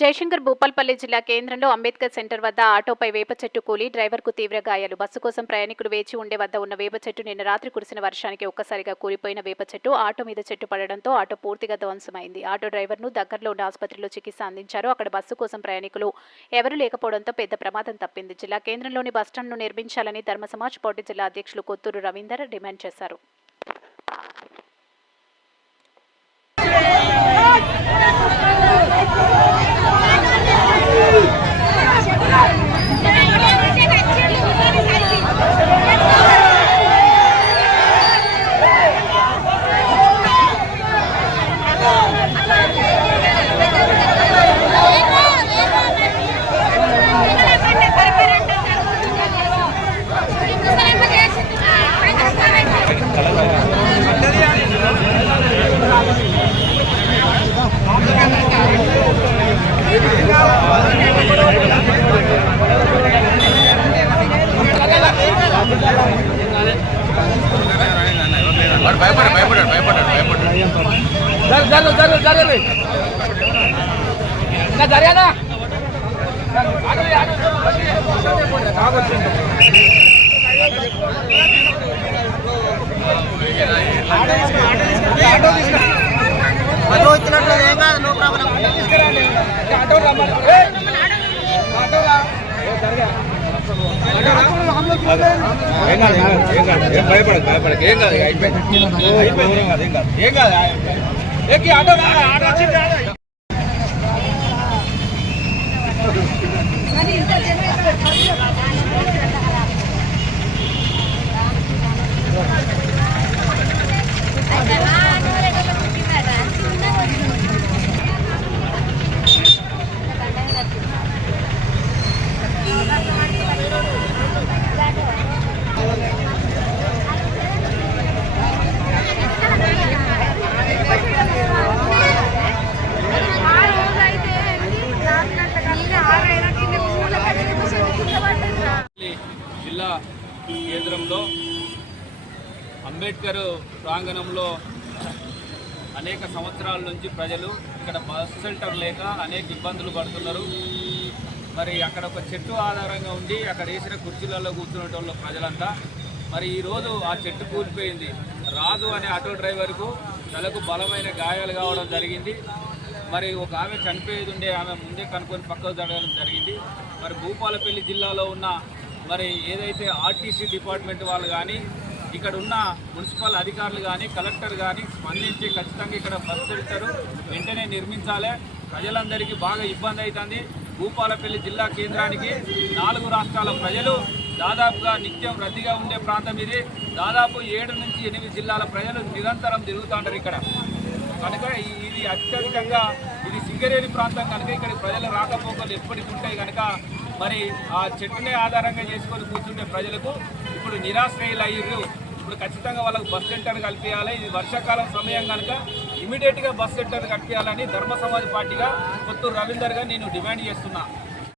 జయశంకర్ భూపాల్పల్లి జిల్లా కేంద్రంలో అంబేద్కర్ సెంటర్ వద్ద ఆటోపై వేప చెట్టు కూలి డ్రైవర్కు తీవ్ర గాయాలు. బస్సు కోసం ప్రయాణికులు వేచి ఉండే వద్ద ఉన్న వేప చెట్టు నిన్న రాత్రి కురిసిన వర్షానికి ఒక్కసారిగా కూలిపోయిన వేప చెట్టు ఆటో మీద చెట్టు పడడంతో ఆటో పూర్తిగా ధ్వంసమైంది. ఆటో డ్రైవర్ను దగ్గరలో ఉన్న ఆసుపత్రిలో చికిత్స అందించారు. అక్కడ బస్సు కోసం ప్రయాణికులు ఎవరూ లేకపోవడంతో పెద్ద ప్రమాదం తప్పింది. జిల్లా కేంద్రంలోని బస్టాండ్ను నిర్మించాలని ధర్మ సమాజ్ పార్టీ జిల్లా అధ్యక్షులు కొత్తూరు రవీందర్ డిమాండ్ చేశారు. వాడు భయపడ్డాడు భయపడ్డాడు భయపడ్డాడు భయపడ్డాడు జరు జరు జరు జరు ఇంకా జరగానా ఆటో ఇచ్చినట్లు ఏం కాదు నో ప్రాబ్లం ఆటో రమ్మని ఆటో రా ఏం కాదు ఏం కాదు ఏం కాదు ఏం భయపడదు భయపడదు ఏం కాదు అయిపోయింది అయిపోయింది ఏం కాదు ఏం కాదు ఏం కాదు ఎక్కి ఆటో రా ఆటో వచ్చింది జిల్లా కేంద్రంలో అంబేద్కర్ ప్రాంగణంలో అనేక సంవత్సరాల నుంచి ప్రజలు ఇక్కడ బస్ సెంటర్ లేక అనేక ఇబ్బందులు పడుతున్నారు. మరి అక్కడ ఒక చెట్టు ఆధారంగా ఉండి అక్కడ వేసిన కుర్చీలలో కూర్చునేటోళ్ళు ప్రజలంతా. మరి ఈరోజు ఆ చెట్టు కూలిపోయింది. రాజు అనే ఆటో డ్రైవర్కు తలకు బలమైన గాయాలు కావడం జరిగింది. మరి ఒక ఆమె చనిపోయేది ఉండే ఆమె ముందే కనుక్కొని పక్కకు జరగడం జరిగింది. మరి భూపాలపల్లి జిల్లాలో ఉన్న మరి ఏదైతే ఆర్టీసీ డిపార్ట్మెంట్ వాళ్ళు కానీ ఇక్కడ ఉన్న మున్సిపల్ అధికారులు కానీ కలెక్టర్ కానీ స్పందించి ఖచ్చితంగా ఇక్కడ బస్ షెల్టర్ వెంటనే నిర్మించాలి. ప్రజలందరికీ బాగా ఇబ్బంది అవుతుంది భూపాలపల్లి జిల్లా కేంద్రానికి నాలుగు రాష్ట్రాల ప్రజలు దాదాపుగా నిత్యం రద్దీగా ఉండే ప్రాంతం ఇది. దాదాపు ఏడు నుంచి ఎనిమిది జిల్లాల ప్రజలు నిరంతరం తిరుగుతుంటారు ఇక్కడ. కనుక ఇది అత్యధికంగా ఇది సింగరేణి ప్రాంతం కనుక ఇక్కడ ప్రజల రాకపోకలు ఎప్పటికి ఉంటాయి కనుక మరి ఆ చెట్టునే ఆధారంగా చేసుకొని కూర్చుంటే ప్రజలకు ఇప్పుడు నిరాశ్రయులు అయ్యారు ఇప్పుడు ఖచ్చితంగా వాళ్ళకు బస్ సెంటర్ కల్పించాలి. ఇది వర్షాకాలం సమయం కనుక ఇమీడియట్గా బస్ సెంటర్ కల్పించాలని ధర్మ సమాజ్ పార్టీగా కొత్తూరు రవీందర్గా నేను డిమాండ్ చేస్తున్నా.